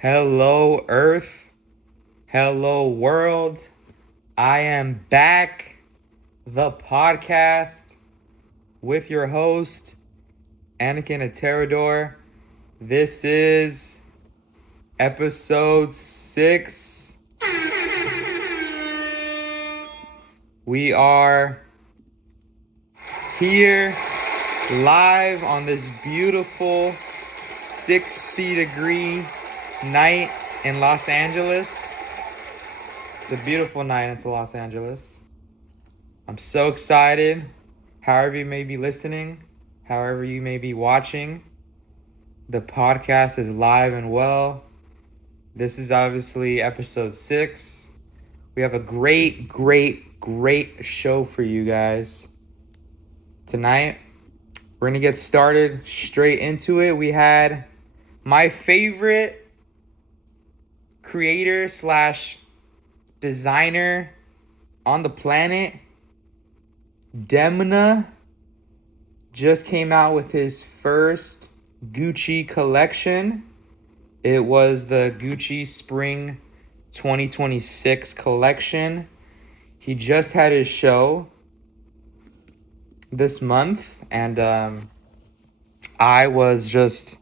Hello, Earth. Hello, world. I am back, the podcast, with your host, Anakin Aterador. This is episode 6. We are here live on this beautiful 60-degree night in Los Angeles. It's a beautiful night in Los Angeles. I'm so excited. However you may be listening, however you may be watching, the podcast is live and well. This is obviously episode 6. We have a great show for you guys. Tonight, we're going to get started straight into it. We had my favorite creator slash designer on the planet, Demna, just came out with his first Gucci collection. It was the Gucci Spring 2026 collection. He just had his show this month, and I was just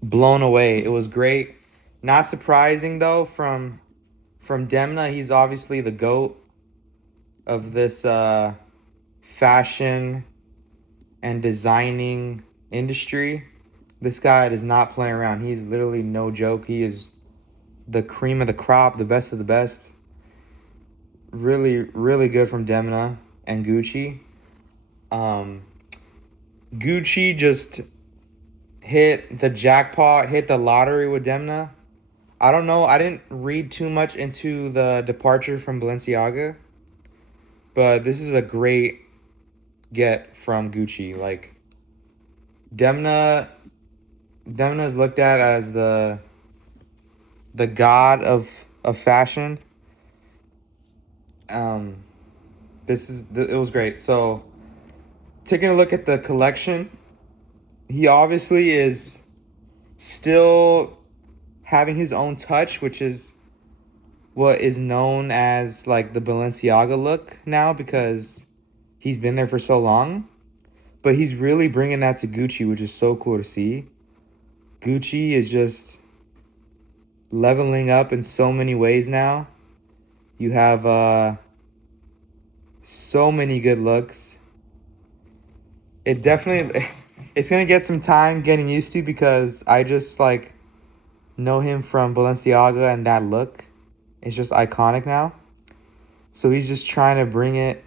blown away. It was great. Not surprising though from Demna. He's obviously the GOAT of this fashion and designing industry. This guy does not play around. He's literally no joke. He is the cream of the crop, the best of the best. Really good from Demna and Gucci. Gucci just hit the jackpot, hit the lottery with Demna. I don't know. I didn't read too much into the departure from Balenciaga, but this is a great get from Gucci. Like, Demna is looked at as the god of fashion. It was great. So, taking a look at the collection, he obviously is still having his own touch, which is what is known as like the Balenciaga look now, because he's been there for so long. But he's really bringing that to Gucci, which is so cool to see. Gucci is just leveling up in so many ways now. You have so many good looks. It's going to get some time getting used to, because I just like know him from Balenciaga, and that look is just iconic now. So he's just trying to bring it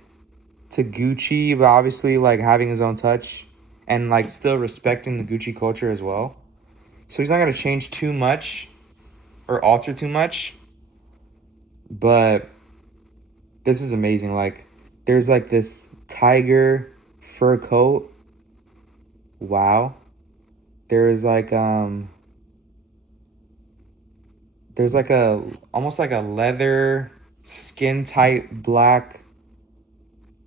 to Gucci, but obviously like having his own touch and like still respecting the Gucci culture as well. So he's not going to change too much or alter too much. But this is amazing. Like, there's like this tiger fur coat. Wow. There's like almost like a leather skin tight black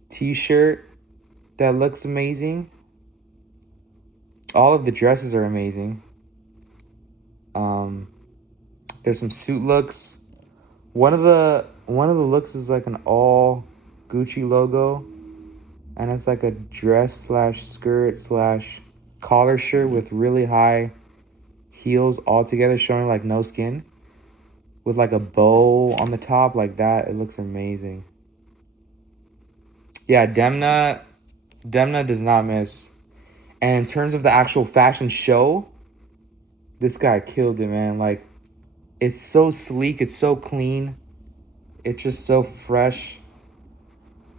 t-shirt that looks amazing. All of the dresses are amazing. There's some suit looks. One of the looks is like an all Gucci logo, and it's like a dress slash skirt slash collar shirt with really high heels all together, showing like no skin, with like a bow on the top like that. It looks amazing. Yeah, Demna does not miss. And in terms of the actual fashion show, this guy killed it, man. Like, it's so sleek, it's so clean, it's just so fresh.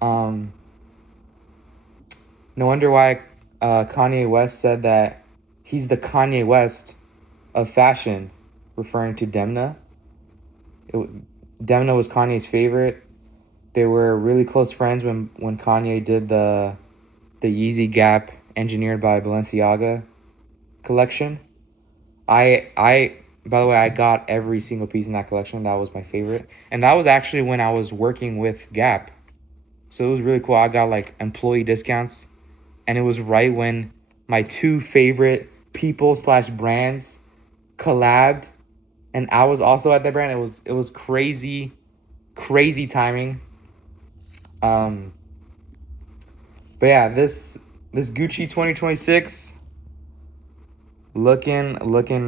No wonder why Kanye West said that he's the Kanye West of fashion, referring to Demna. Demna was Kanye's favorite. They were really close friends when Kanye did the Yeezy Gap engineered by Balenciaga collection. By the way, I got every single piece in that collection. That was my favorite. And that was actually when I was working with Gap. So it was really cool. I got like employee discounts. And it was right when my two favorite people slash brands collabed and I was also at that brand. It was crazy, crazy timing. Um, but yeah, this Gucci 2026 looking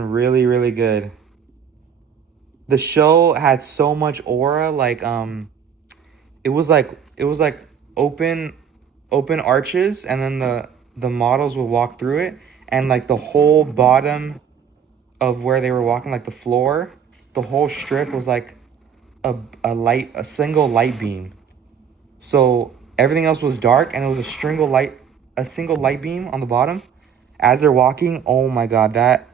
really really good. The show had so much aura, like it was like open open arches, and then the models would walk through it, and like the whole bottom of where they were walking, like the floor, the whole strip was like a single light beam. So everything else was dark, and it was a single light beam on the bottom as they're walking. Oh my god, that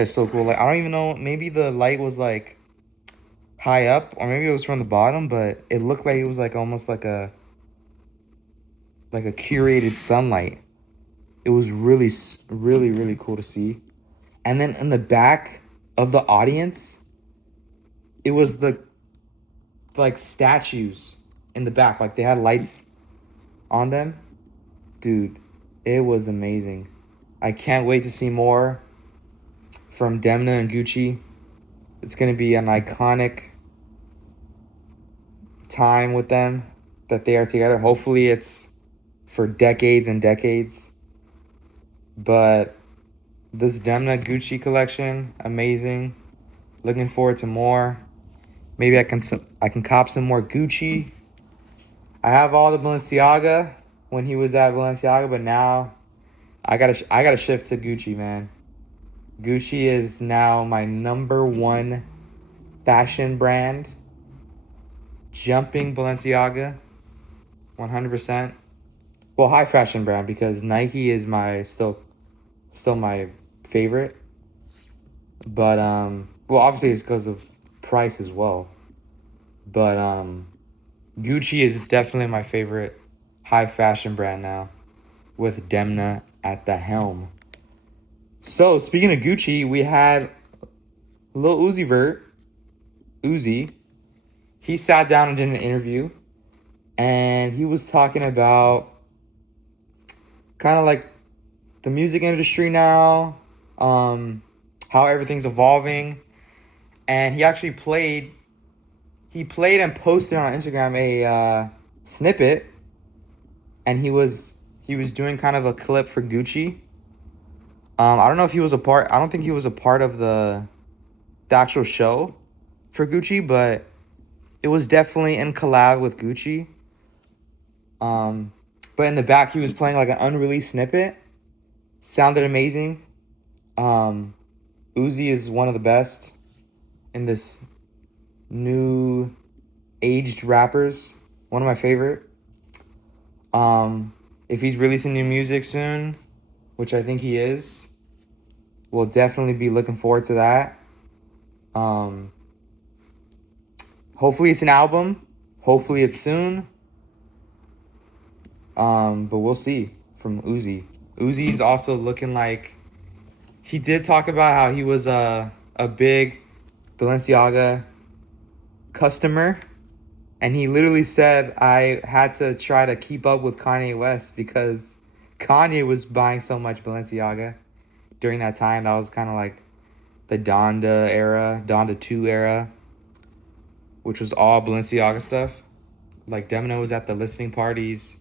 is so cool. Like, I don't even know, maybe the light was like high up, or maybe it was from the bottom, but it looked like it was like almost like a curated sunlight. It was really really really cool to see. And then in the back of the audience, it was the like statues in the back, like they had lights on them. Dude, it was amazing. I can't wait to see more from Demna and Gucci. It's gonna be an iconic time with them that they are together. Hopefully it's for decades and decades. But this Demna Gucci collection, amazing. Looking forward to more. Maybe I can cop some more Gucci. I have all the Balenciaga when he was at Balenciaga, but now I gotta shift to Gucci, man. Gucci is now my number one fashion brand, jumping Balenciaga, 100%. Well, high fashion brand, because Nike is my still my favorite. But well, obviously it's because of price as well. But Gucci is definitely my favorite high fashion brand now, with Demna at the helm. So speaking of Gucci, we had Lil Uzi Vert, Uzi. He sat down and did an interview, and he was talking about kind of like the music industry now, how everything's evolving, and he played and posted on Instagram a snippet, and he was doing kind of a clip for Gucci. I don't know if he was a part. I don't think he was a part of the actual show for Gucci, but it was definitely in collab with Gucci. Um, but in the back, he was playing like an unreleased snippet. Sounded amazing. Um, Uzi is one of the best in this new aged rappers. One of my favorite. If he's releasing new music soon, which I think he is, we'll definitely be looking forward to that. Um, Hopefully it's an album. Hopefully it's soon. But we'll see from Uzi. Uzi's also looking like, he did talk about how he was a big Balenciaga customer, and he literally said, I had to try to keep up with Kanye West because Kanye was buying so much Balenciaga during that time. That was kind of like the Donda era, Donda 2 era, which was all Balenciaga stuff. Like, Demna was at the listening parties.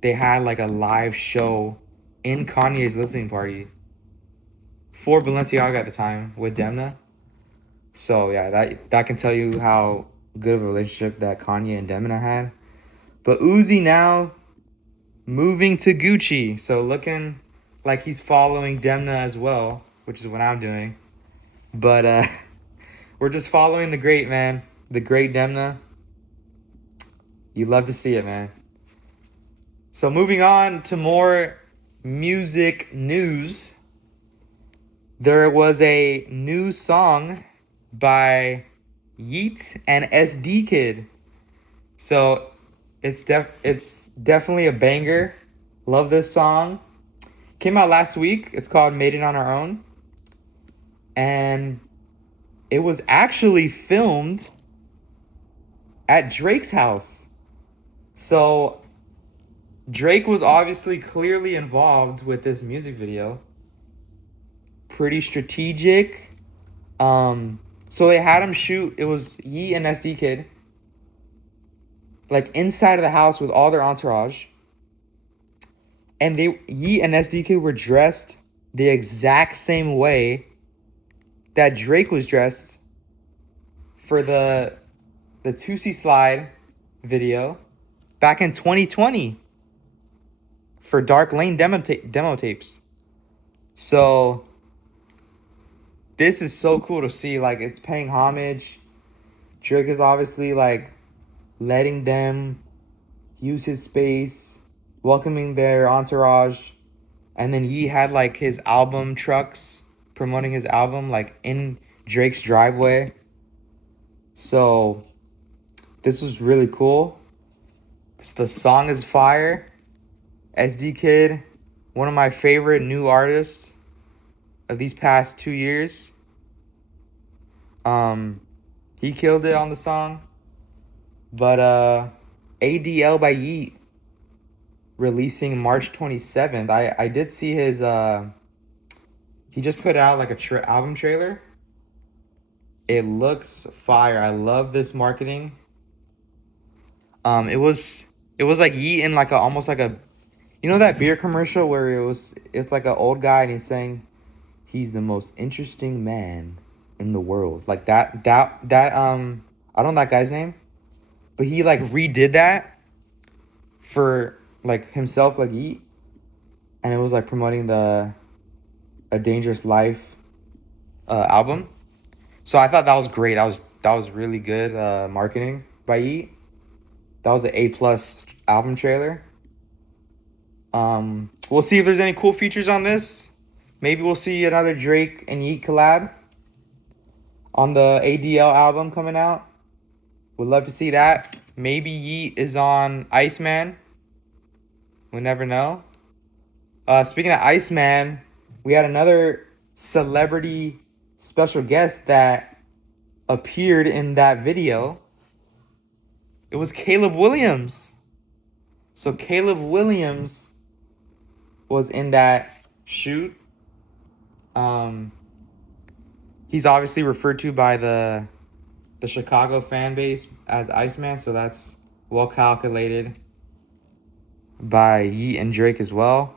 They had like a live show in Kanye's listening party for Balenciaga at the time with Demna. So yeah, that can tell you how good of a relationship that Kanye and Demna had. But Uzi now moving to Gucci, so looking like he's following Demna as well, which is what I'm doing. But we're just following the great man, the great Demna. You love to see it, man. So moving on to more music news. There was a new song by Yeat and EsDeeKid. So it's definitely a banger. Love this song. Came out last week. It's called Made It On Our Own. And it was actually filmed at Drake's house. So Drake was obviously clearly involved with this music video. Pretty strategic. So they had him shoot. It was Yeat and EsDeeKid, like inside of the house with all their entourage. And Yeat and EsDeeKid were dressed the exact same way that Drake was dressed for the Tusi Slide video back in 2020 for Dark Lane demo tapes. So this is so cool to see. Like, it's paying homage. Drake is obviously like letting them use his space, welcoming their entourage. And then he had like his album trucks promoting his album like in Drake's driveway. So this was really cool. The song is fire. EsDeeKid, one of my favorite new artists of these past 2 years. He killed it on the song. But ADL by Yeat releasing March 27th. I did see his he just put out like a album trailer. It looks fire. I love this marketing. It was like Yeat in like almost like a, you know, that beer commercial where it's like an old guy and he's saying he's the most interesting man in the world. Like that I don't know that guy's name, but he like redid that for like himself, like Yeat, and it was like promoting the A Dangerous Life album. So I thought that was great. That was really good marketing by Yeat. That was an A+ album trailer. We'll see if there's any cool features on this. Maybe we'll see another Drake and Yeat collab on the ADL album coming out. Would love to see that. Maybe Yeat is on ICEMAN. We'll never know. Speaking of ICEMAN, we had another celebrity special guest that appeared in that video. It was Caleb Williams. So Caleb Williams was in that shoot. He's obviously referred to by the Chicago fan base as Iceman, so that's well calculated by Yeat and Drake as well.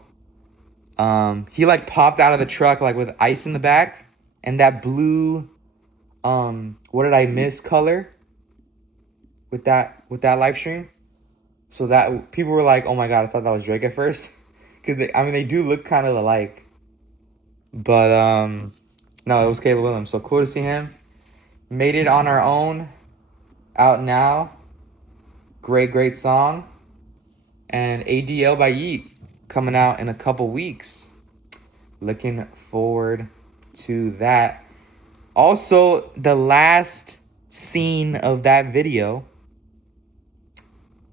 He like popped out of the truck like with ice in the back and that blue what did I miss color with that live stream. So that people were like, "Oh my god, I thought that was Drake at first." Cuz they do look kind of alike. But no, it was Caleb Williams. So cool to see him. Made It On Our Own, out now. Great song. And ADL by Yeat coming out in a couple weeks. Looking forward to that. Also, the last scene of that video,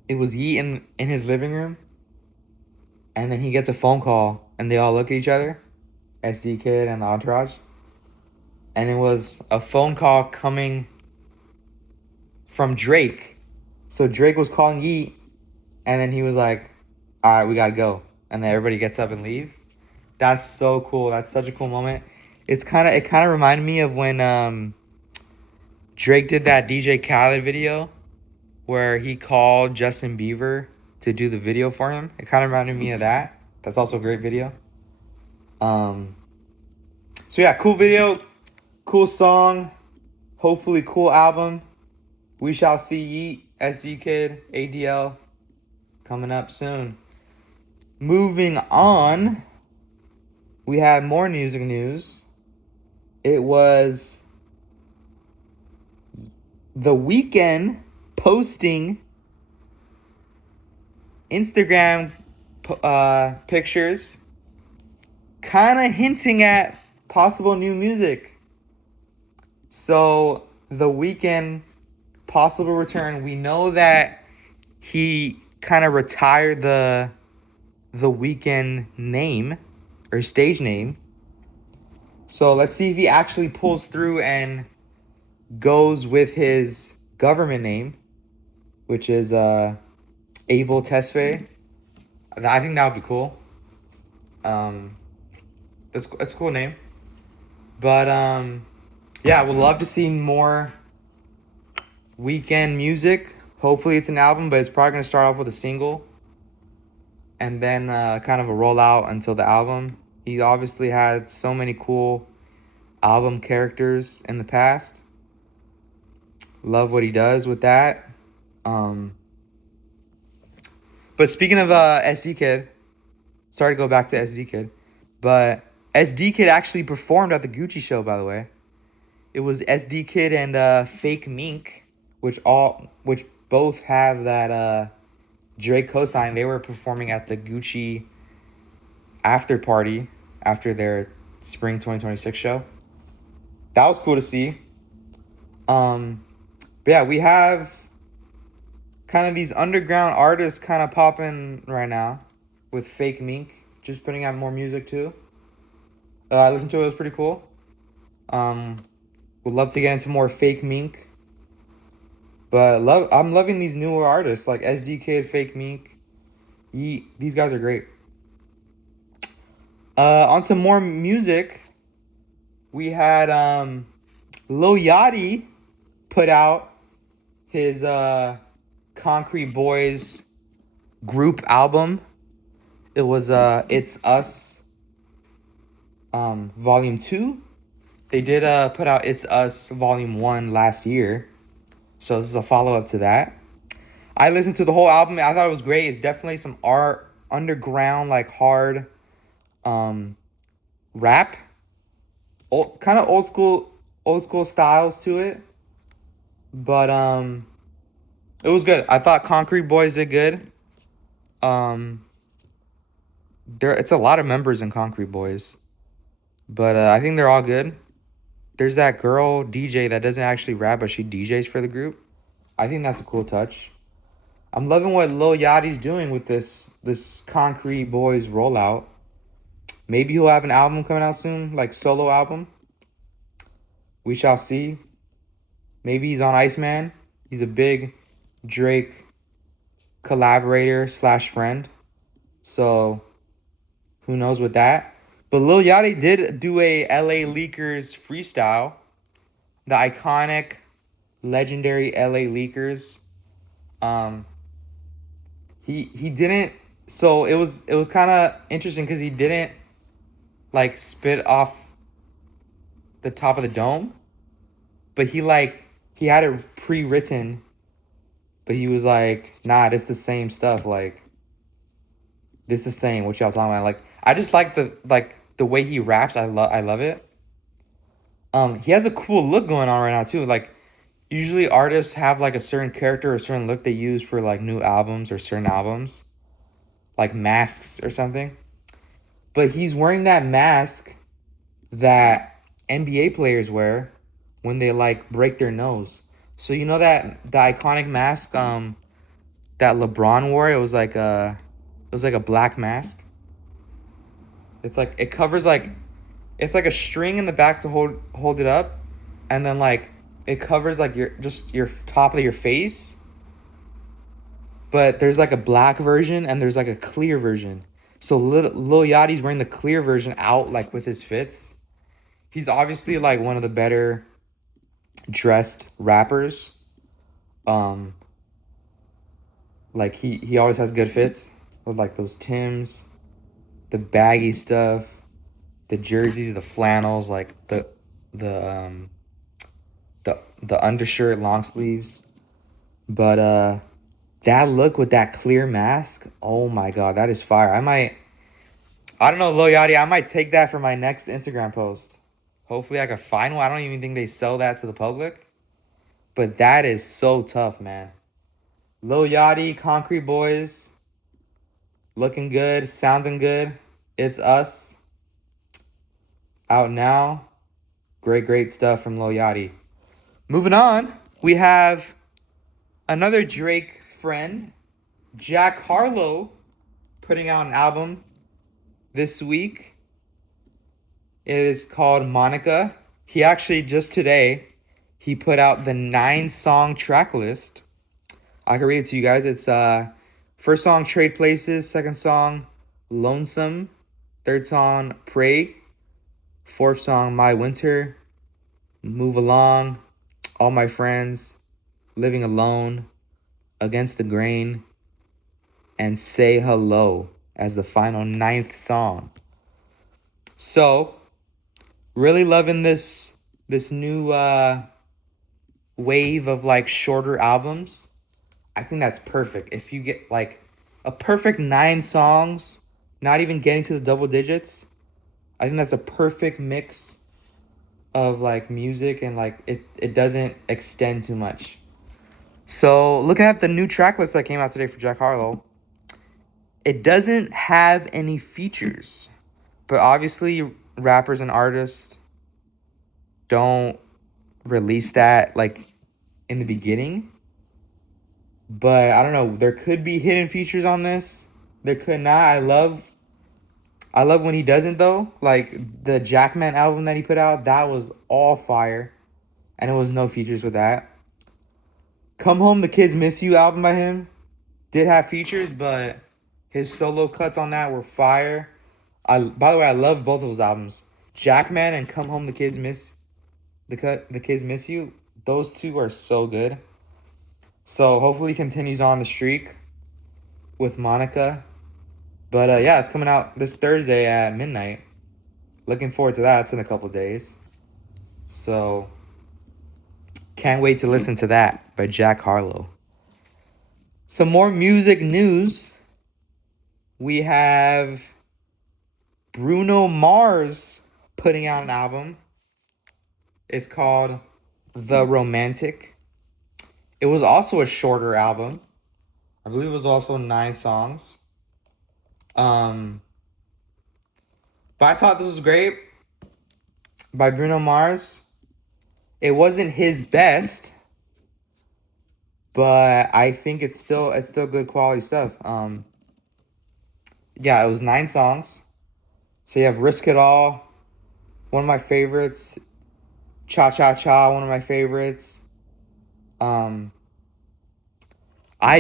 it was Yeat in his living room. And then he gets a phone call and they all look at each other. EsDeeKid and the entourage. And it was a phone call coming from Drake. So Drake was calling Yeat, and then he was like, "All right, we gotta go." And then everybody gets up and leave. That's so cool. That's such a cool moment. It kind of reminded me of when Drake did that DJ Khaled video where he called Justin Bieber to do the video for him. It kind of reminded me of that. That's also a great video. So yeah, cool video. Cool song, hopefully cool album. We shall see. Yeat, EsDeeKid, ADL coming up soon. Moving on, we had more music news. It was The Weeknd posting Instagram pictures, kind of hinting at possible new music. So The Weeknd possible return. We know that he kind of retired the Weeknd name or stage name. So let's see if he actually pulls through and goes with his government name, which is Abel Tesfaye. I think that would be cool. That's a cool name. But Yeah, would love to see more Weeknd music. Hopefully it's an album, but it's probably going to start off with a single and then kind of a rollout until the album. He obviously had so many cool album characters in the past. Love what he does with that. But speaking of SDKid, sorry to go back to SDKid, but SDKid actually performed at the Gucci show, by the way. It was SDKid and Fakemink, which both have that Drake cosign. They were performing at the Gucci after party after their spring 2026 show. That was cool to see. But yeah, we have kind of these underground artists kind of popping right now with Fakemink just putting out more music too. I listened to it. It was pretty cool. Would love to get into more Fakemink. But I'm loving these newer artists like SDKid, Fakemink, Yeat. These guys are great. On to more music. We had Lil Yachty put out his Concrete Boys group album. It was It's Us Volume 2. They did put out It's Us Volume 1 last year. So this is a follow-up to that. I listened to the whole album. I thought it was great. It's definitely some underground, like hard rap. Kind of old school styles to it. But it was good. I thought Concrete Boys did good. It's a lot of members in Concrete Boys. But I think they're all good. There's that girl DJ that doesn't actually rap, but she DJs for the group. I think that's a cool touch. I'm loving what Lil Yachty's doing with this Concrete Boys rollout. Maybe he'll have an album coming out soon, like solo album. We shall see. Maybe he's on ICEMAN. He's a big Drake collaborator / friend. So who knows with that. But Lil Yachty did do a LA Leakers freestyle. The iconic, legendary LA Leakers. He didn't. So it was kind of interesting because he didn't like spit off the top of the dome, but he had it pre-written. But he was like, nah, it's the same stuff. Like, this the same. What y'all talking about? Like, I just like the way he raps. I love it. He has a cool look going on right now too. Like, usually artists have like a certain character or a certain look they use for like new albums or certain albums, like masks or something. But he's wearing that mask that NBA players wear when they like break their nose. So you know that the iconic mask that LeBron wore. It was like a black mask. It's like it covers like it's like a string in the back to hold it up, and then like it covers like your top of your face. But there's like a black version and there's like a clear version. So Lil Yachty's wearing the clear version out like with his fits. He's obviously like one of the better dressed rappers. Like he always has good fits with like those Tims, the baggy stuff, the jerseys, the flannels, like the undershirt, long sleeves. But that look with that clear mask, oh my god, that is fire. I don't know, Lil Yachty, I might take that for my next Instagram post. Hopefully I can find one. I don't even think they sell that to the public. But that is so tough, man. Lil Yachty, Concrete Boys, looking good, sounding good. It's Us, out now. Great stuff from Lil Yachty. Moving on, we have another Drake friend, Jack Harlow, putting out an album this week. It is called Monica. He actually just today, he put out the 9-song track list. I can read it to you guys. It's first song, Trade Places. Second song, Lonesome. Third song, Pray. Fourth song, My Winter. Move Along, All My Friends, Living Alone, Against the Grain, and Say Hello as the final 9th song. So, really loving this new wave of like shorter albums. I think that's perfect. If you get like a perfect 9 songs, not even getting to the double digits, I think that's a perfect mix of like music and like it doesn't extend too much. So looking at the new track list that came out today for Jack Harlow, it doesn't have any features. But obviously rappers and artists don't release that like in the beginning. But I don't know, there could be hidden features on this. There could not. I love when he doesn't though. Like the Jackman album that he put out, that was all fire. And it was no features with that. Come Home, The Kids Miss You album by him did have features, but his solo cuts on that were fire. By the way, I love both of those albums. Jackman and Come Home, The Kids Miss You. Those two are so good. So hopefully he continues on the streak with Monica. But yeah, it's coming out this Thursday at midnight. Looking forward to that. It's in a couple days. So can't wait to listen to that by Jack Harlow. Some more music news. We have Bruno Mars putting out an album. It's called The Romantic. It was also a shorter album. I believe it was also 9 songs. But I thought this was great by Bruno Mars. It wasn't his best, but I think it's still good quality stuff. Yeah, it was 9 songs. So you have Risk It All, one of my favorites. Cha Cha Cha, one of my favorites. I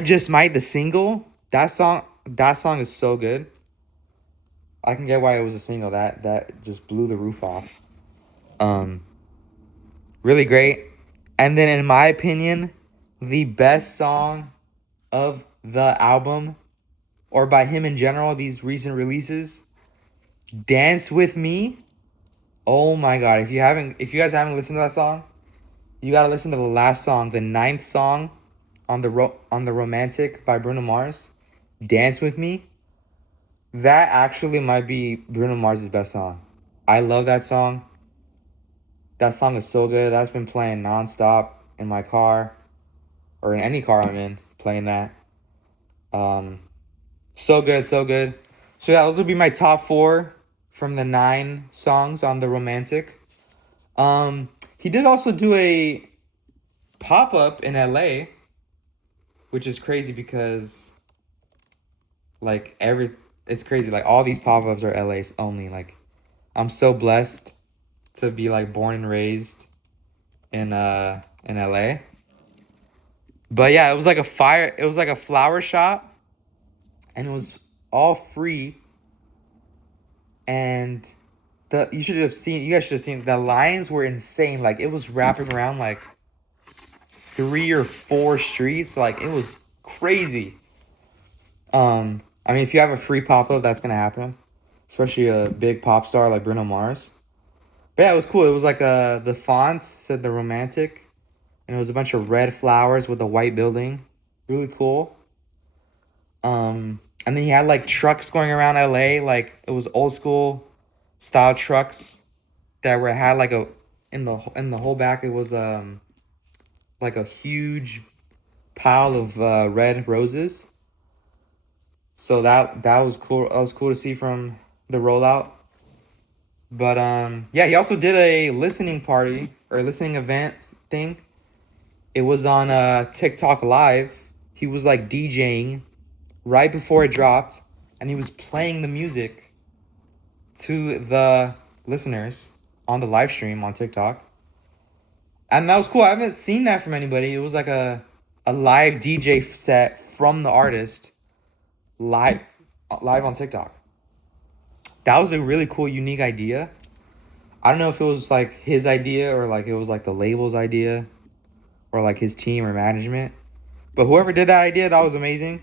Just Might, the single. That song is so good. I can get why it was a single. That just blew the roof off. Really great. And then in my opinion, the best song of the album, or by him in general, these recent releases, Dance With Me. Oh my god, if you guys haven't listened to that song, you gotta listen to the last song, the 9th song on the Romantic by Bruno Mars, Dance With Me. That actually might be Bruno Mars' best song. I love that song. That song is so good. That's been playing nonstop in my car, or in any car I'm in, playing that. So good, so good. So yeah, those would be my top 4 from the 9 songs on the Romantic. He did also do a pop-up in LA, which is crazy because like it's crazy. Like all these pop-ups are LA only. Like I'm so blessed to be like born and raised in LA. But yeah, it was like a flower shop, and it was all free. And you guys should have seen the lines were insane. Like it was wrapping around like 3 or 4 streets. Like it was crazy. I mean, if you have a free pop-up, that's gonna happen, especially a big pop star like Bruno Mars. But yeah, it was cool. It was like the font said The Romantic, and it was a bunch of red flowers with a white building. Really cool. And then he had like trucks going around LA, like it was old school style trucks that had like in the whole back it was like a huge pile of red roses. So that was cool. That was cool to see from the rollout. But yeah, he also did a listening party or listening event thing. It was on TikTok Live. He was like DJing right before it dropped, and he was playing the music to the listeners on the live stream on TikTok. And that was cool. I haven't seen that from anybody. It was like a live DJ set from the artist live on TikTok. That was a really cool, unique idea. I don't know if it was like his idea or like it was like the label's idea or like his team or management. But whoever did that idea, that was amazing.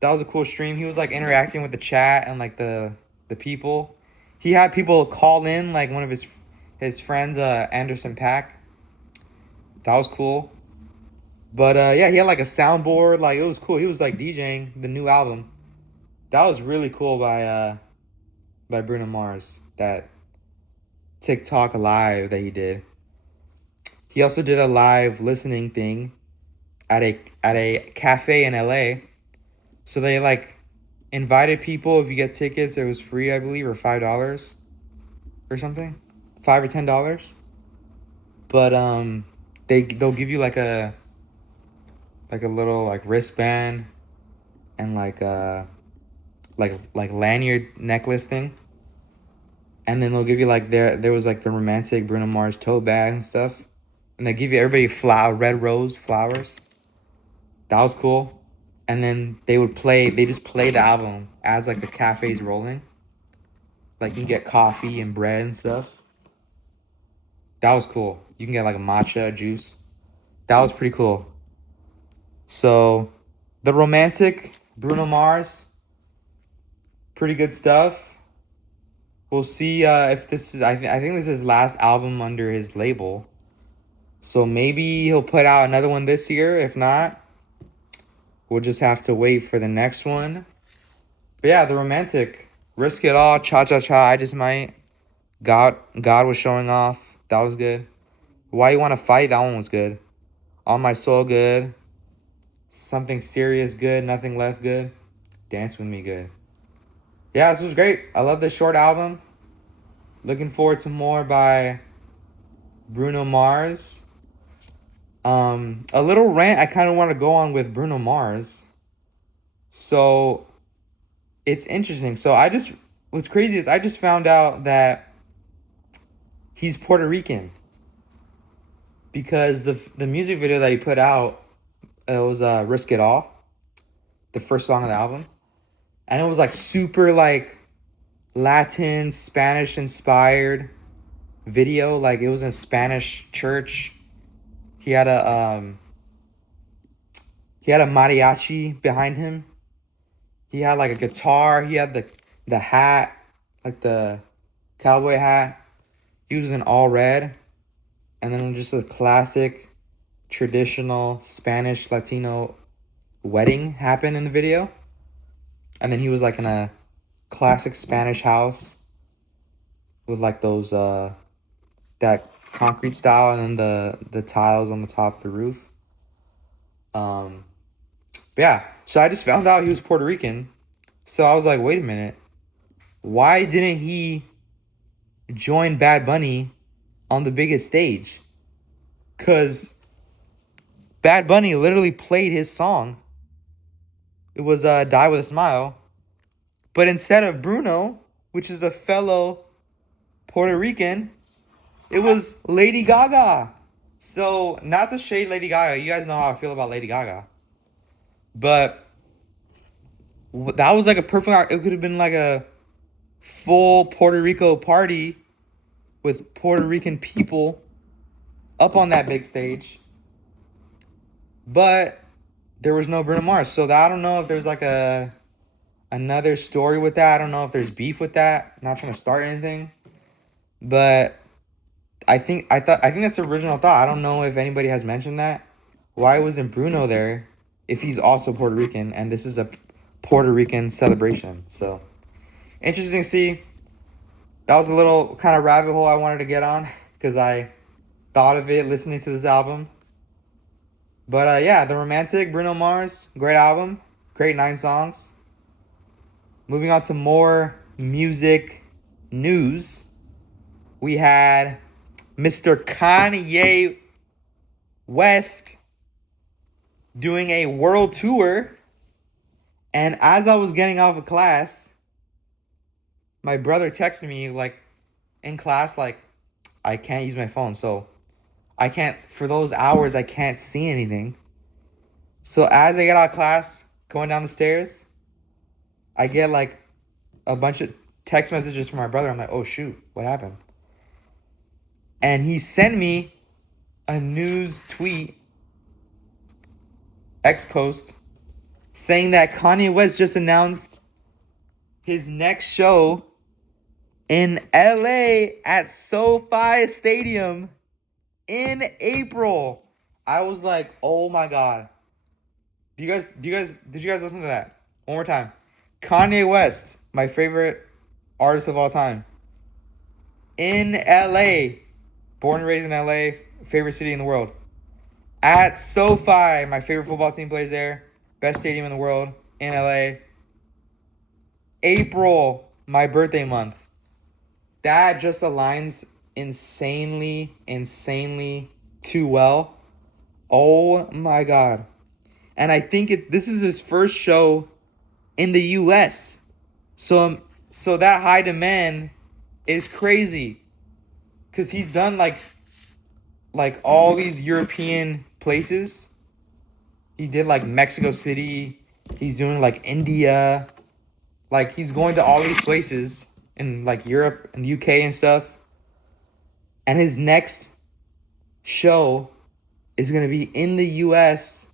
That was a cool stream. He was like interacting with the chat and like the people. He had people call in, like one of his friends, Anderson Paak. That was cool. But yeah, he had like a soundboard. Like it was cool. He was like DJing the new album. That was really cool by Bruno Mars. That TikTok live that he did. He also did a live listening thing at a cafe in LA. So they like invited people. If you get tickets, it was free, I believe, or $5 or something, $5 or $10. But they'll give you like a little like wristband and like lanyard necklace thing. And then they'll give you like there was like the romantic Bruno Mars tote bag and stuff. And they give you everybody red rose flowers. That was cool. And then they just play the album as like the cafe's rolling. Like you can get coffee and bread and stuff. That was cool. You can get like a matcha juice. That was pretty cool. So the romantic Bruno Mars, pretty good stuff. We'll see if this is, I think this is his last album under his label. So maybe he'll put out another one this year. If not, we'll just have to wait for the next one. But yeah, the romantic, Risk It All, Cha Cha Cha, I Just Might. God was showing off. That was good. Why You Wanna Fight, that one was good. On My Soul, good. Something Serious, good. Nothing Left, good. Dance With Me, good. Yeah, this was great. I love this short album. Looking forward to more by Bruno Mars. A little rant I kind of want to go on with Bruno Mars. So it's interesting. What's crazy is I just found out that he's Puerto Rican. Because the music video that he put out, it was Risk It All, the first song of the album. And it was like super like Latin, Spanish inspired video. Like it was in Spanish church. He had a mariachi behind him. He had like a guitar. He had the hat, like the cowboy hat. He was in all red. And then just a classic traditional Spanish Latino wedding happened in the video. And then he was like in a classic Spanish house with like those that concrete style and then the tiles on the top of the roof. But yeah, so I just found out he was Puerto Rican. So I was like, wait a minute. Why didn't he join Bad Bunny on the biggest stage? Because Bad Bunny literally played his song. It was Die With A Smile. But instead of Bruno, which is a fellow Puerto Rican, it was Lady Gaga. So, not to shade Lady Gaga. You guys know how I feel about Lady Gaga. But that was like a perfect... It could have been like a full Puerto Rico party with Puerto Rican people up on that big stage. But there was no Bruno Mars. So I don't know if there's like another story with that. I don't know if there's beef with that. I'm not trying to start anything. But I think that's the original thought. I don't know if anybody has mentioned that. Why wasn't Bruno there if he's also Puerto Rican and this is a Puerto Rican celebration? So interesting to see. That was a little kind of rabbit hole I wanted to get on because I thought of it listening to this album. But yeah, The Romantic, Bruno Mars, great album, great 9 songs. Moving on to more music news, we had Mr. Kanye West doing a world tour. And as I was getting off of class, my brother texted me like in class, like, I can't use my phone. So I can't, for those hours, I can't see anything. So as I get out of class, going down the stairs, I get like a bunch of text messages from my brother. I'm like, oh shoot, what happened? And he sent me a news tweet, X post, saying that Kanye West just announced his next show in LA at SoFi Stadium in April. I was like, oh my God. Did you guys listen to that? One more time. Kanye West, my favorite artist of all time. In LA. Born and raised in LA, favorite city in the world. At SoFi, my favorite football team plays there. Best stadium in the world in LA. April, my birthday month. That just aligns insanely too well. Oh my God. And I think this is his first show in the US. So that high demand is crazy. Cause he's done like all these European places. He did like Mexico City. He's doing like India. Like he's going to all these places in like Europe and UK and stuff. And his next show is going to be in the US,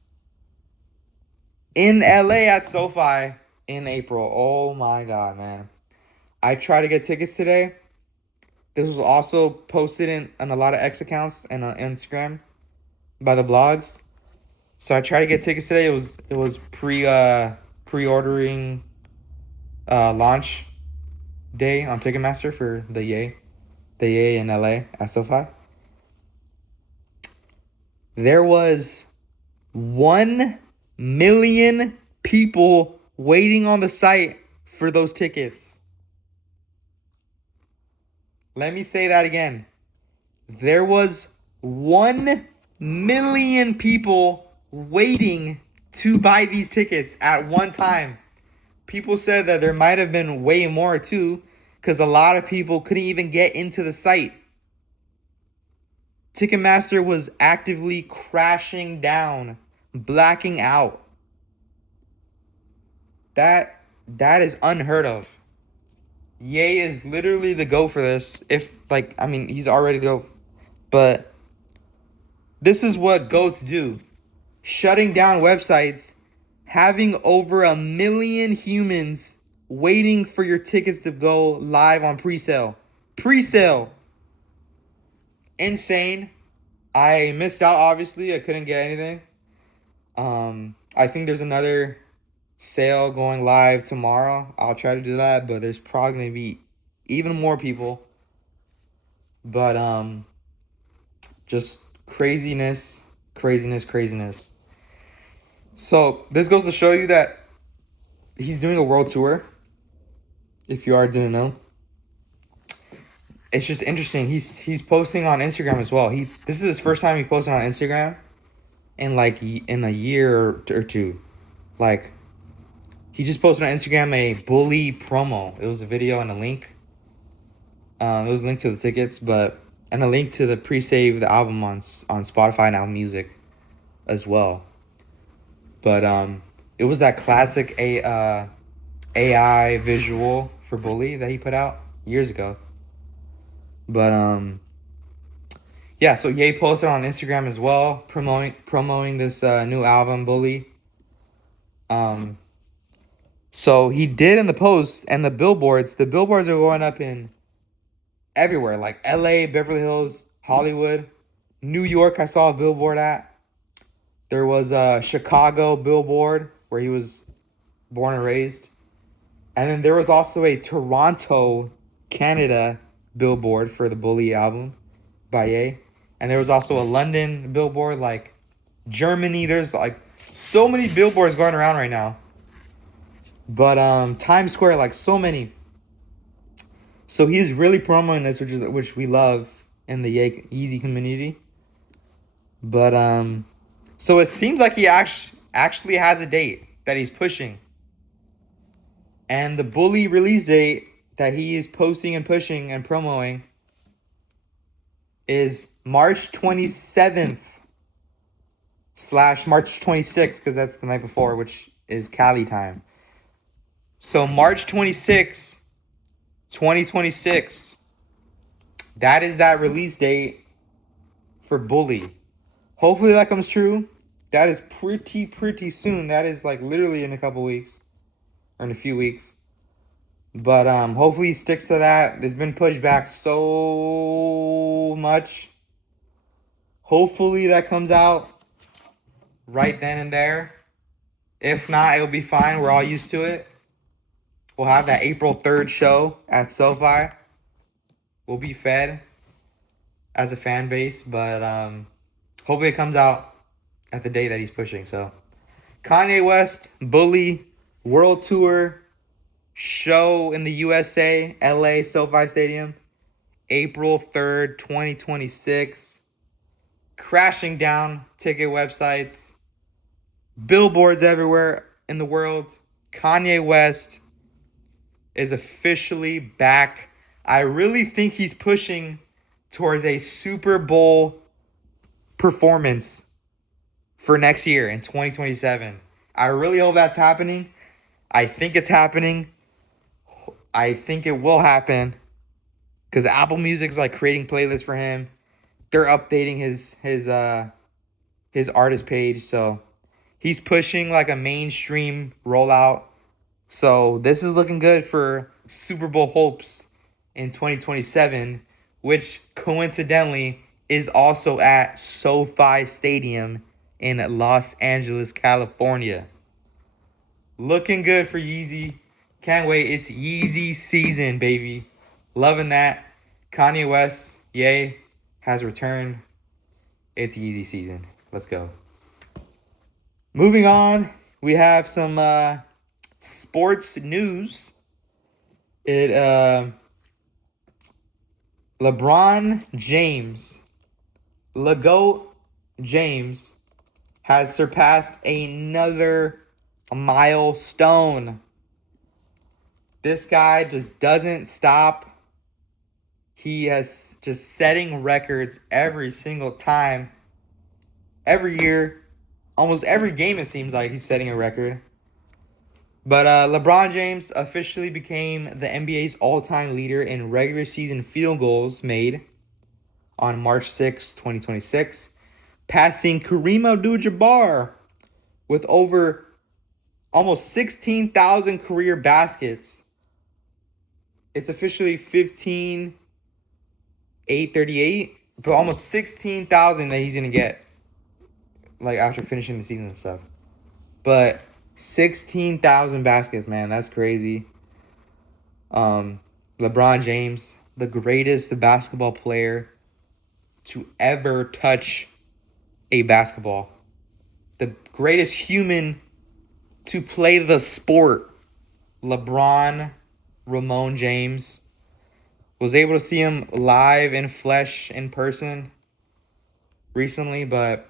in LA at SoFi in April. Oh my God, man. I tried to get tickets today. This was also posted in a lot of X accounts and on Instagram by the blogs. So I tried to get tickets today. It was pre-ordering launch day on Ticketmaster for the Ye in LA at SoFi. There was 1 million people waiting on the site for those tickets. Let me say that again. There was 1 million people waiting to buy these tickets at one time. People said that there might have been way more too, because a lot of people couldn't even get into the site. Ticketmaster was actively crashing down, blacking out. That is unheard of. Ye is literally the GOAT for this. He's already the GOAT. But this is what GOATs do. Shutting down websites, having over 1 million humans waiting for your tickets to go live on pre-sale. Pre-sale. Insane. I missed out, obviously. I couldn't get anything. I think there's another sale going live tomorrow. I'll try to do that, but there's probably going to be even more people. But just craziness. So this goes to show you that he's doing a world tour. If you didn't know, it's just interesting. He's posting on Instagram as well. This is his first time he posted on Instagram in a year or two. Like, he just posted on Instagram a Bully promo. It was a video and a link. It was linked to the tickets, and a link to the pre-save the album on Spotify and Apple Music as well. But it was that classic AI visual for Bully that he put out years ago. But yeah, so Ye posted on Instagram as well, promoting this new album, Bully. So he did in the post, and the billboards are going up in everywhere, like LA, Beverly Hills, Hollywood, New York. I saw a billboard at. There was a Chicago billboard where he was born and raised. And then there was also a Toronto, Canada billboard for the Bully album by Ye. And there was also a London billboard, like Germany. There's like so many billboards going around right now. But Times Square, like so many. So he's really promoting this, which we love in the Yeezy community. But so it seems like he actually has a date that he's pushing. And the Bully release date that he is posting and pushing and promoting is March 27th / March 26th, because that's the night before, which is Cali time. So March 26th, 2026, that is that release date for Bully. Hopefully that comes true. That is pretty soon. That is like literally in a couple weeks or in a few weeks. But hopefully he sticks to that. It's been pushed back so much. Hopefully that comes out right then and there. If not, it'll be fine. We're all used to it. We'll have that April 3rd show at SoFi. We'll be fed as a fan base, but hopefully it comes out at the day that he's pushing. So Kanye West, Bully, World Tour, show in the USA, LA, SoFi Stadium, April 3rd, 2026. Crashing down ticket websites, billboards everywhere in the world. Kanye West is officially back. I really think he's pushing towards a Super Bowl performance for next year in 2027. I really hope that's happening. I think it's happening. I think it will happen because Apple Music's like creating playlists for him. They're updating his artist page, so he's pushing like a mainstream rollout. So this is looking good for Super Bowl hopes in 2027, which coincidentally is also at SoFi Stadium in Los Angeles, California. Looking good for Yeezy. Can't wait. It's Yeezy season, baby. Loving that. Kanye West, yay, has returned. It's Yeezy season. Let's go. Moving on, we have some sports news. LeBron James, LeGoat James, has surpassed another milestone. This guy just doesn't stop. He has just setting records every single time. Every year, almost every game it seems like he's setting a record. But LeBron James officially became the NBA's all-time leader in regular season field goals made on March 6, 2026, passing Kareem Abdul-Jabbar with over almost 16,000 career baskets. It's officially 15,838, but almost 16,000 that he's going to get like after finishing the season and stuff. But 16,000 baskets, man, that's crazy. LeBron James, the greatest basketball player to ever touch a basketball. The greatest human to play the sport. LeBron Ramon James. Was able to see him live in flesh in person recently, but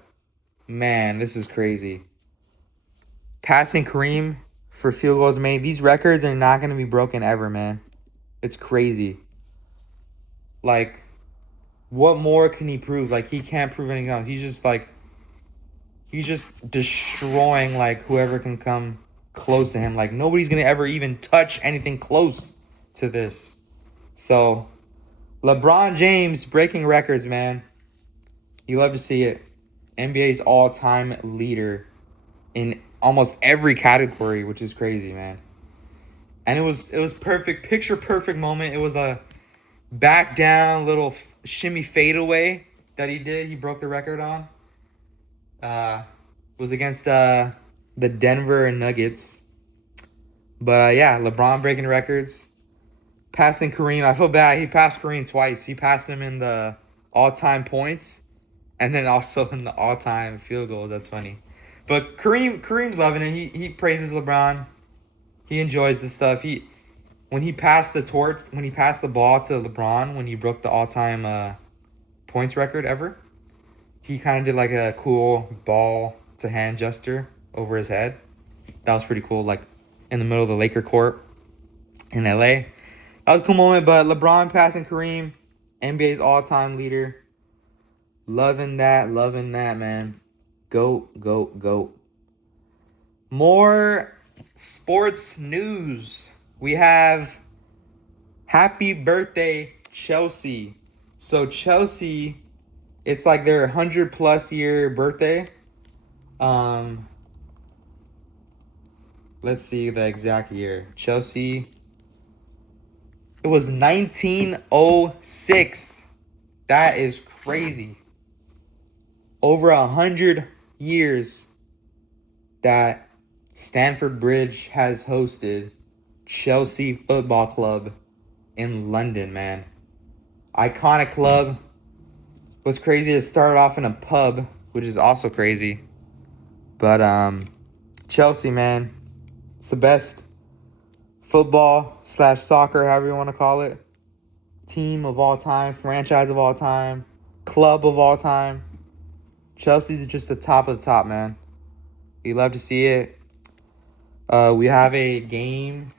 man, this is crazy. Passing Kareem for field goals made. These records are not going to be broken ever, man. It's crazy. Like, what more can he prove? Like, he can't prove anything else. He's just destroying, like, whoever can come close to him. Like, nobody's going to ever even touch anything close to this. So, LeBron James breaking records, man. You love to see it. NBA's all-time leader in almost every category, which is crazy, man. And it was perfect, picture perfect moment. It was a back down little shimmy fadeaway that he did. He broke the record on. Was against the Denver Nuggets. But yeah, LeBron breaking records. Passing Kareem. I feel bad. He passed Kareem twice. He passed him in the all-time points and then also in the all-time field goals. That's funny. But Kareem's loving it. He praises LeBron. He enjoys the stuff. When he passed the ball to LeBron, when he broke the all-time points record ever, he kind of did like a cool ball to hand gesture over his head. That was pretty cool, like in the middle of the Laker court in LA. That was a cool moment, but LeBron passing Kareem, NBA's all-time leader. Loving that, man. Goat. More sports news. We have happy birthday, Chelsea. So Chelsea, it's like their 100+ year birthday. Let's see the exact year. Chelsea. It was 1906. That is crazy. Over 100 years that Stamford Bridge has hosted Chelsea Football Club in London, man. Iconic club. What's crazy is it started off in a pub, which is also crazy. But Chelsea, man, it's the best football / soccer, however you want to call it, team of all time, franchise of all time, club of all time. Chelsea's just the top of the top, man. We love to see it. We have a game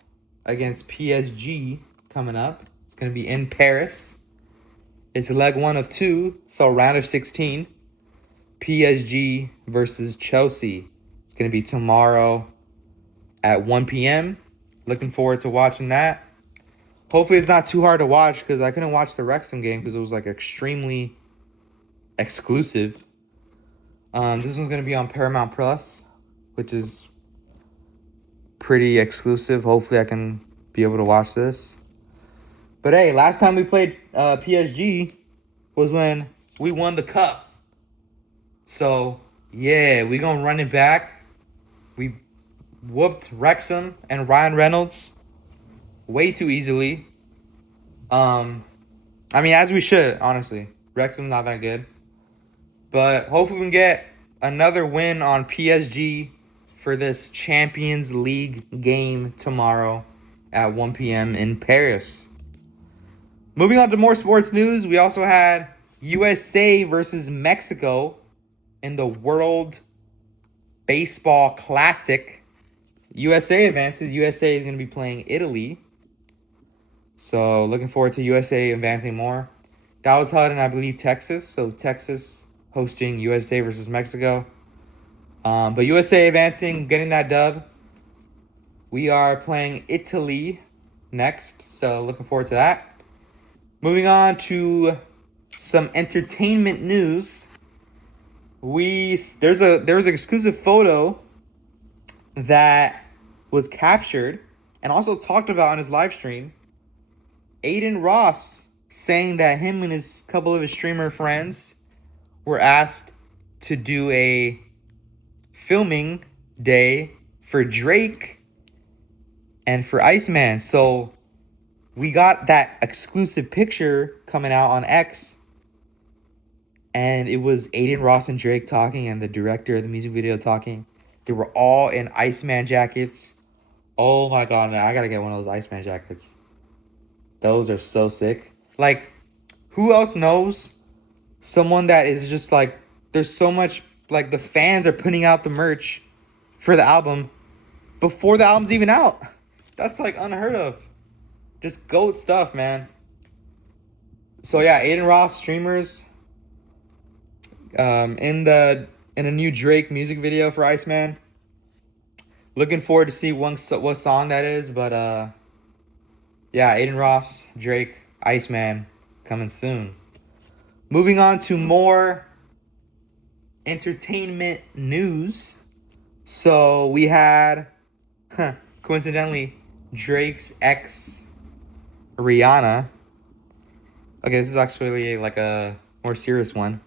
against PSG coming up. It's going to be in Paris. It's leg 1 of 2, so round of 16. PSG versus Chelsea. It's going to be tomorrow at 1 p.m. Looking forward to watching that. Hopefully it's not too hard to watch because I couldn't watch the Wrexham game because it was like extremely exclusive. This one's going to be on Paramount Plus, which is pretty exclusive. Hopefully I can be able to watch this. But hey, last time we played PSG was when we won the cup. So, yeah, we going to run it back. We whooped Wrexham and Ryan Reynolds way too easily. I mean, as we should, honestly. Wrexham's not that good. But hopefully we can get another win on PSG for this Champions League game tomorrow at 1 p.m. in Paris. Moving on to more sports news, we also had USA versus Mexico in the World Baseball Classic. USA advances. USA is going to be playing Italy. So looking forward to USA advancing more. That was held in, I believe, Texas. So Texas hosting USA versus Mexico. But USA advancing, getting that dub. We are playing Italy next. So looking forward to that. Moving on to some entertainment news. There was an exclusive photo that was captured and also talked about on his live stream. Adin Ross saying that him and his couple of his streamer friends were asked to do a filming day for Drake and for ICEMAN. So we got that exclusive picture coming out on X, and it was Adin Ross and Drake talking and the director of the music video talking. They were all in ICEMAN jackets. Oh my god, man, I gotta get one of those ICEMAN jackets. Those are so sick. Like, who else knows someone that is just like, there's so much, like, the fans are putting out the merch for the album before the album's even out. That's like unheard of. Just GOAT stuff, man. So yeah, Adin Ross streamers in a new Drake music video for ICEMAN. Looking forward to see what song that is, but yeah, Adin Ross, Drake, ICEMAN coming soon. Moving on to more entertainment news. So we had, coincidentally, Drake's ex, Rihanna. Okay, this is actually like a more serious one.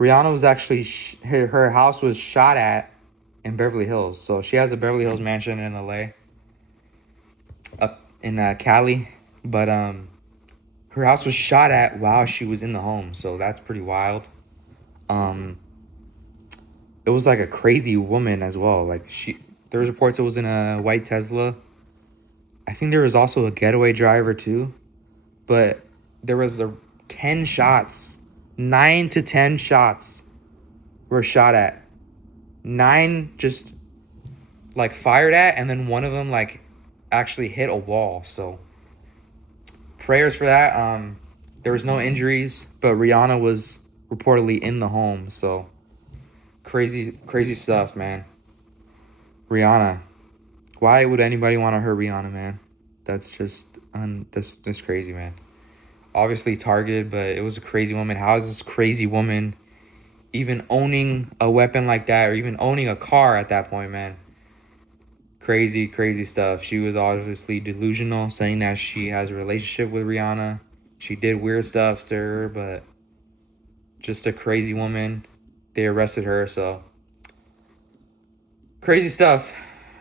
Rihanna was actually, her house was shot at in Beverly Hills. So she has a Beverly Hills mansion in LA. Up in Cali. But her house was shot at while she was in the home. So that's pretty wild. It was like a crazy woman as well. Like there was reports it was in a white Tesla. I think there was also a getaway driver too. But there was 10 shots. 9 to 10 shots were shot at. 9 just like fired at, and then one of them like actually hit a wall. So prayers for that. There was no injuries, but Rihanna was reportedly in the home. So crazy stuff, man. Rihanna. Why would anybody want to hurt Rihanna, man? That's just that's crazy, man. obviously targeted, but it was a crazy woman. How is this crazy woman even owning a weapon like that, or even owning a car at that point, man? Crazy, crazy stuff. She was obviously delusional, saying that she has a relationship with Rihanna. She did weird stuff to her, but just a crazy woman. They arrested her, so crazy stuff.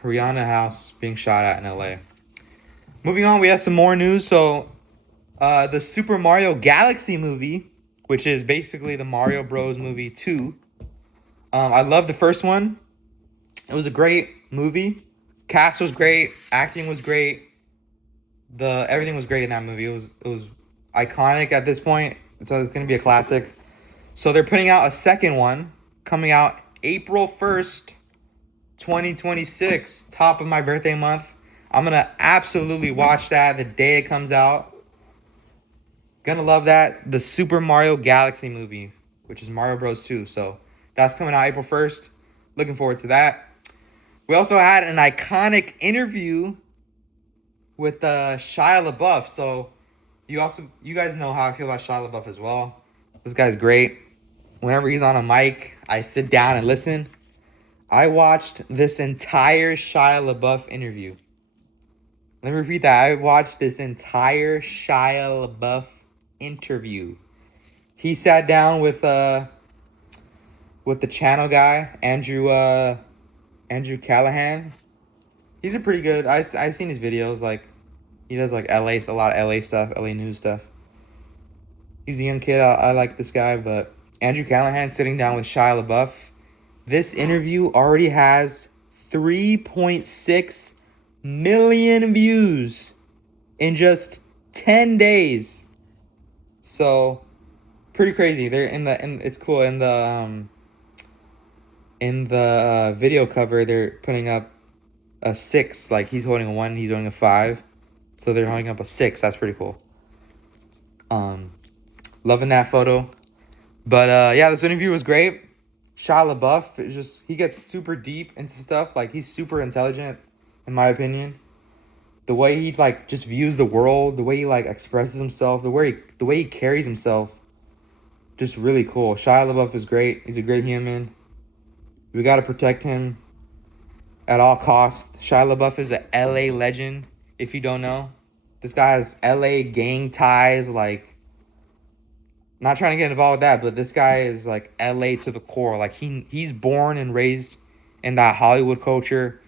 Rihanna house being shot at in LA. Moving on, we have some more news. So, the Super Mario Galaxy movie, which is basically the Mario Bros. Movie 2. I love the first one. It was a great movie. Cast was great. Acting was great. Everything was great in that movie. It was iconic at this point. So it's gonna be a classic. So they're putting out a second one, coming out April 1st, 2026. Top of my birthday month. I'm gonna absolutely watch that the day it comes out. Gonna love that. The Super Mario Galaxy movie, which is Mario Bros. 2. So that's coming out April 1st. Looking forward to that. We also had an iconic interview with Shia LaBeouf. So you guys know how I feel about Shia LaBeouf as well. This guy's great. Whenever he's on a mic, I sit down and listen. I watched this entire Shia LaBeouf interview. Let me repeat that. I watched this entire Shia LaBeouf interview. He sat down with the channel guy, Andrew Callaghan. He's a pretty good. I've seen his videos. Like, he does like a lot of LA stuff, LA news stuff. He's a young kid. I like this guy, but Andrew Callaghan sitting down with Shia LaBeouf. This interview already has 3.6 million views in just 10 days. So pretty crazy. They're it's cool in the video cover. They're putting up a 6. Like, he's holding a 1, he's holding a 5. So they're holding up a 6. That's pretty cool. Loving that photo. But yeah, this interview was great. Shia LaBeouf, he gets super deep into stuff. Like, he's super intelligent, in my opinion. The way he like just views the world, the way he like expresses himself, the way he carries himself, just really cool. Shia LaBeouf is great. He's a great human. We gotta protect him at all costs. Shia LaBeouf is a LA legend. If you don't know, this guy has LA gang ties. Like, not trying to get involved with that, but this guy is like LA to the core. Like, he's born and raised in that Hollywood culture.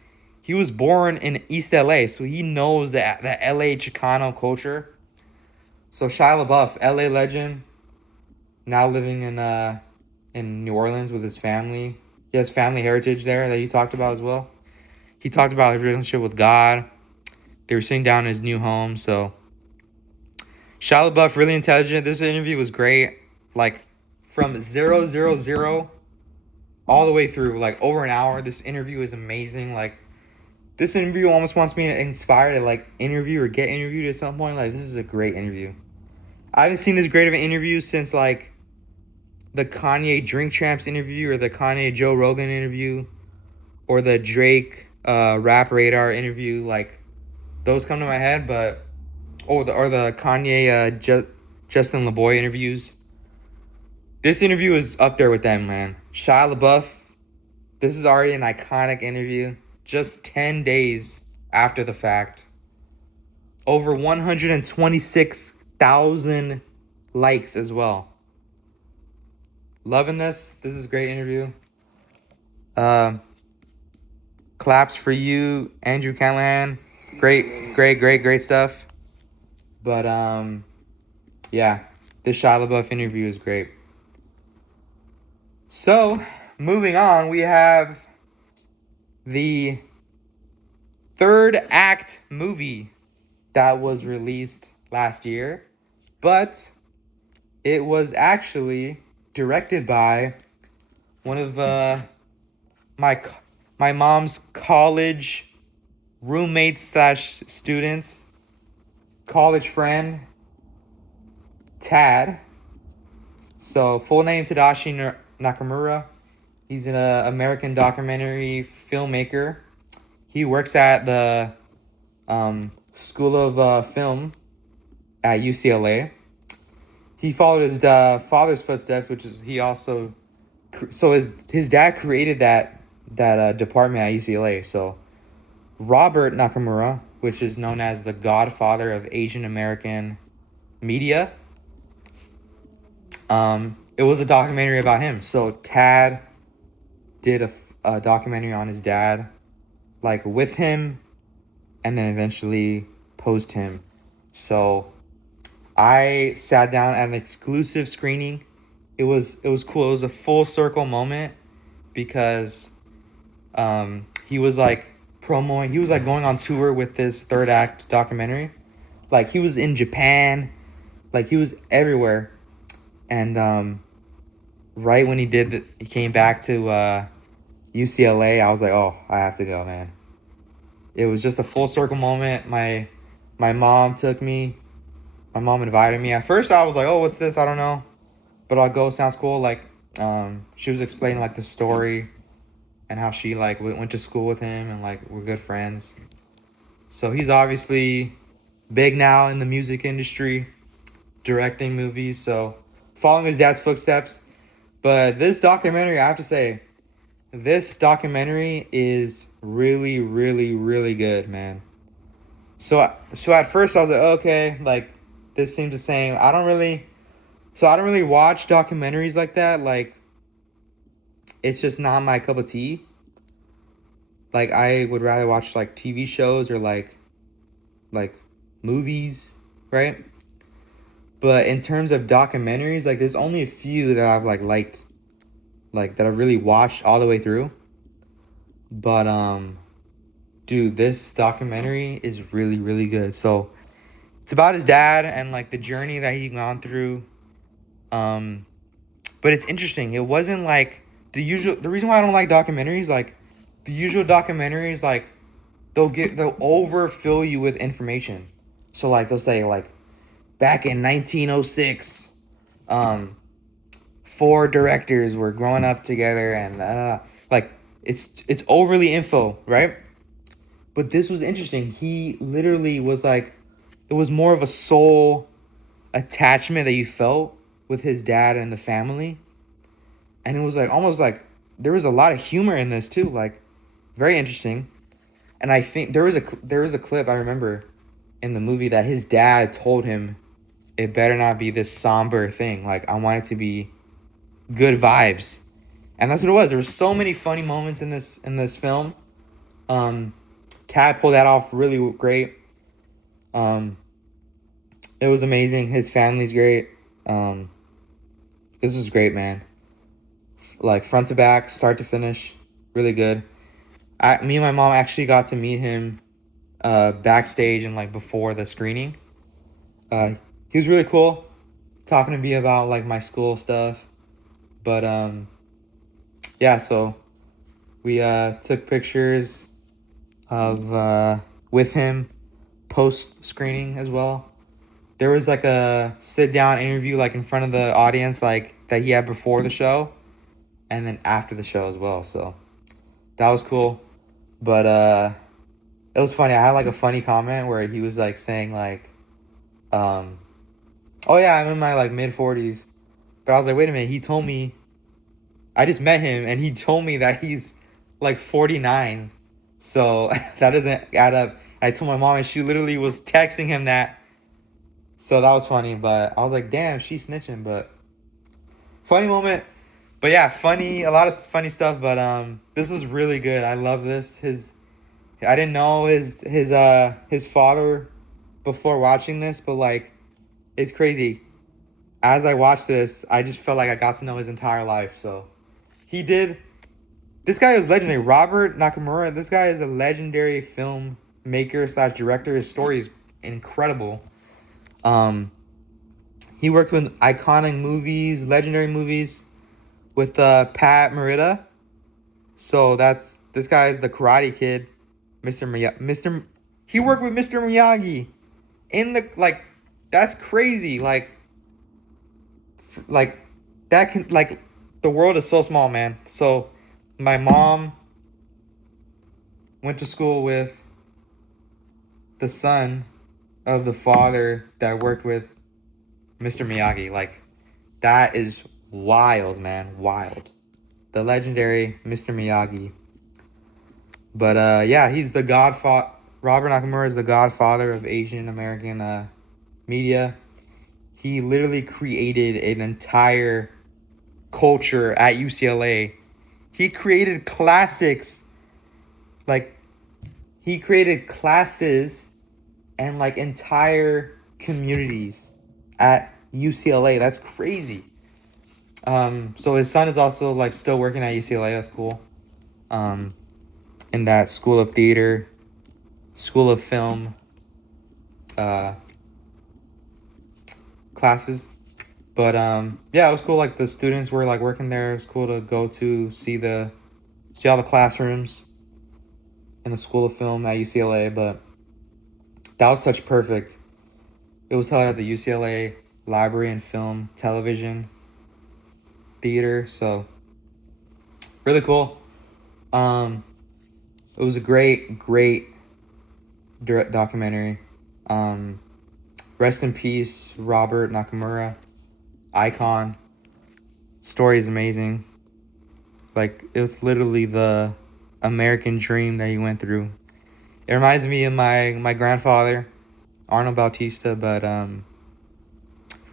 He was born in East LA, so he knows the LA Chicano culture. So Shia LaBeouf, LA legend, now living in New Orleans with his family. He has family heritage there that he talked about as well. He talked about his relationship with God. They were sitting down in his new home, so Shia LaBeouf, really intelligent. This interview was great. Like, from 000 all the way through, like, over an hour. This interview is amazing. Like, this interview almost wants me to inspire to, like, interview or get interviewed at some point. Like, this is a great interview. I haven't seen this great of an interview since, like, the Kanye Drink Champs interview, or the Kanye Joe Rogan interview, or the Drake Rap Radar interview. Like, those come to my head, but or the Kanye Justin LeBoy interviews. This interview is up there with them, man. Shia LaBeouf, this is already an iconic interview. Just 10 days after the fact. Over 126,000 likes as well. Loving this. This is a great interview. Claps for you, Andrew Callaghan. Great stuff. But yeah, this Shia LaBeouf interview is great. So, moving on, we have the third act movie that was released last year, but it was actually directed by one of my mom's college roommates slash students, college friend, Tad. So, full name Tadashi Nakamura. He's an American documentary filmmaker. He works at the School of Film at UCLA. he followed his father's footsteps, which is he also. So his dad created that department at UCLA. So Robert Nakamura, which is known as the godfather of Asian American media, it was a documentary about him. So Tad did a documentary on his dad, like with him, and then eventually posed him. So I sat down at an exclusive screening. It was cool. It was a full circle moment because he was like promoing. He was like going on tour with this third act documentary. Like he was in Japan, like he was everywhere. And right when he came back to UCLA. I was like, oh, I have to go, man. It was just a full circle moment. My mom took me. My mom invited me. At first, I was like, oh, what's this? I don't know. But I'll go. Sounds cool. Like, she was explaining, like, the story and how she, like, went to school with him and, like, we're good friends. So he's obviously big now in the music industry, directing movies. So following his dad's footsteps. But this documentary, I have to say, this documentary is really, really, really good, man. So at first I was like, okay, like, this seems the same. I don't really watch documentaries like that. Like, it's just not my cup of tea. Like, I would rather watch, like, TV shows or, like movies, right? But in terms of documentaries, like, there's only a few that I've, like, liked, like, that I've really watched all the way through. But, dude, this documentary is really, really good. So, it's about his dad and, like, the journey that he's gone through. But it's interesting. It wasn't like the reason why I don't like documentaries, like the usual documentaries, like they'll overfill you with information. So like they'll say like back in 1906, four directors were growing up together and like it's overly info, right? But this was interesting. He literally was like, it was more of a soul attachment that you felt with his dad and the family. And it was like almost like there was a lot of humor in this too, like very interesting. And I think there was a clip I remember in the movie that his dad told him it better not be this somber thing. Like, I want it to be good vibes. And that's what it was. There were so many funny moments in this film. Tad pulled that off really great. It was amazing. His family's great. This was great, man. Like, front to back, start to finish, really good. Me and my mom actually got to meet him backstage and like before the screening. He was really cool, talking to me about like my school stuff. But yeah, so we took pictures of with him post screening as well. There was like a sit down interview like in front of the audience like that he had before the show, and then after the show as well. So that was cool. But it was funny. I had like a funny comment where he was like saying like, oh yeah, I'm in my like mid-40s. But I was like, wait a minute, he told me, I just met him and he told me that he's like 49. So that doesn't add up. I told my mom and she literally was texting him that. So that was funny, but I was like, damn, she's snitching. But funny moment. But yeah, funny, a lot of funny stuff. But this was really good. I love this. I didn't know his father before watching this, but like, it's crazy. As I watched this, I just felt like I got to know his entire life. So this guy is legendary. Robert Nakamura, this guy is a legendary filmmaker / director. His story is incredible. He worked with iconic movies, legendary movies with Pat Morita. So this guy is the Karate Kid. He worked with Mr. Miyagi in the, like, that's crazy. Like that can, like, the world is so small, man. So my mom went to school with the son of the father that worked with Mr. Miyagi. Like, that is wild, man. Wild. The legendary Mr. Miyagi. But yeah, he's the godfather. Robert Nakamura is the godfather of Asian American media. He literally created an entire culture at UCLA. He created classics. Like, he created classes and like entire communities at UCLA. That's crazy. So his son is also like still working at UCLA. That's cool. In that School of Theater, School of Film classes. But yeah, it was cool. Like, the students were like working there. It was cool to go to see all the classrooms in the School of Film at UCLA. But that was such perfect. It was held at the UCLA Library and Film Television Theater. So really cool. It was a great documentary. Rest in peace, Robert Nakamura. Icon. Story is amazing. Like, it was literally the American dream that he went through. It reminds me of my grandfather, Arnold Bautista. But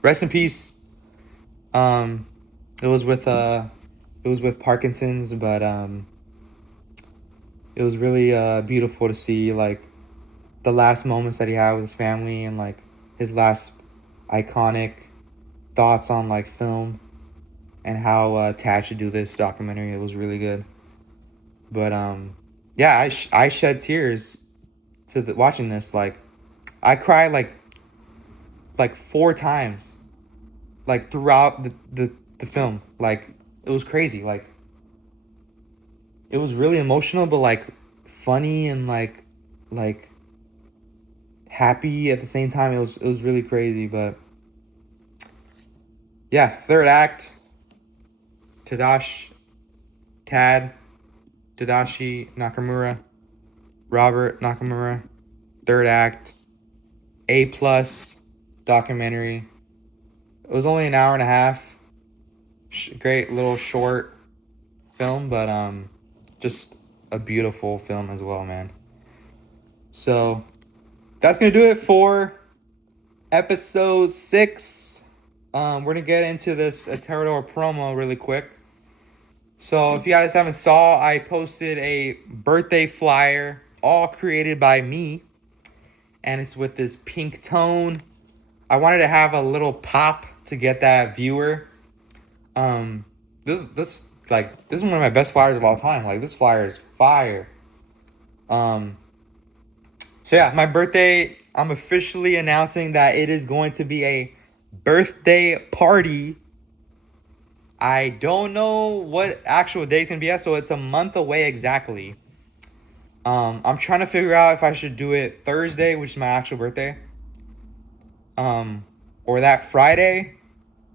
rest in peace. It was with Parkinson's, but it was really beautiful to see like the last moments that he had with his family, and like his last iconic thoughts on like film, and how attached to do this documentary. It was really good. But yeah, I shed tears watching this. Like, I cried like 4 times, like throughout the film. Like, it was crazy. Like, it was really emotional, but like funny and like happy at the same time. It was really crazy. But yeah, third act. Tadashi Nakamura, Robert Nakamura. Third act. A+ documentary. It was only an hour and a half. Great little short film, but just a beautiful film as well, man. So that's gonna do it for episode 6. We're gonna get into this Aterador promo really quick. So if you guys haven't saw, I posted a birthday flyer, all created by me, and it's with this pink tone. I wanted to have a little pop to get that viewer. This is one of my best flyers of all time. Like, this flyer is fire. So yeah, my birthday, I'm officially announcing that it is going to be a birthday party. I don't know what actual day it's gonna be at, so it's a month away exactly. I'm trying to figure out if I should do it Thursday, which is my actual birthday, or that Friday,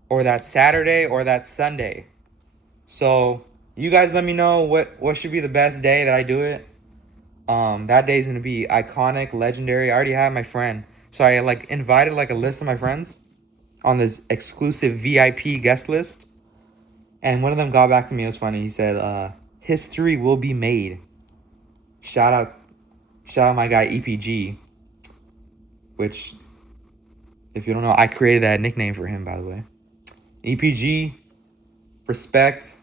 or that Saturday, or that Sunday. So you guys let me know what should be the best day that I do it. That day is gonna be iconic, legendary. I already have my friend, so I like invited like a list of my friends on this exclusive VIP guest list, and one of them got back to me. It was funny. He said, "History will be made." Shout out my guy EPG, which, if you don't know, I created that nickname for him, by the way. EPG, respect.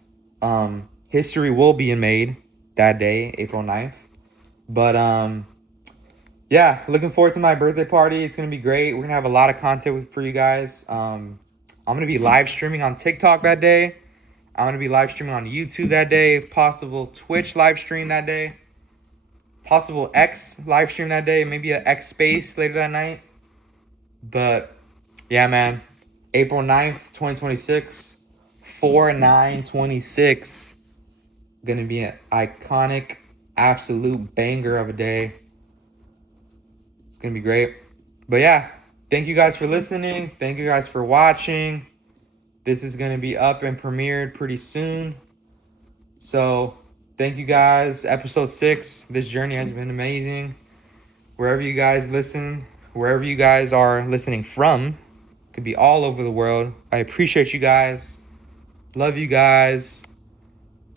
History will be made that day, April 9th. But yeah, looking forward to my birthday party. It's gonna be great. We're gonna have a lot of content for you guys. I'm gonna be live streaming on TikTok that day. I'm gonna be live streaming on YouTube that day. If possible, Twitch live stream that day. Possible X live stream that day. Maybe a X space later that night. But yeah, man. April 9th, 2026. 4/9/26. Gonna be an iconic, absolute banger of a day. It's gonna be great. But yeah, thank you guys for listening. Thank you guys for watching. This is gonna be up and premiered pretty soon. So thank you guys. Episode 6. This journey has been amazing. Wherever you guys listen, wherever you guys are listening from, Could be all over the world. I appreciate you guys. Love you guys.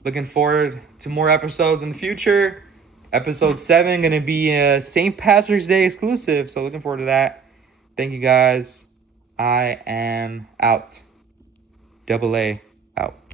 Looking forward to more episodes in the future. Episode 7 going to be a St. Patrick's Day exclusive. So looking forward to that. Thank you guys. I am out. Double A out.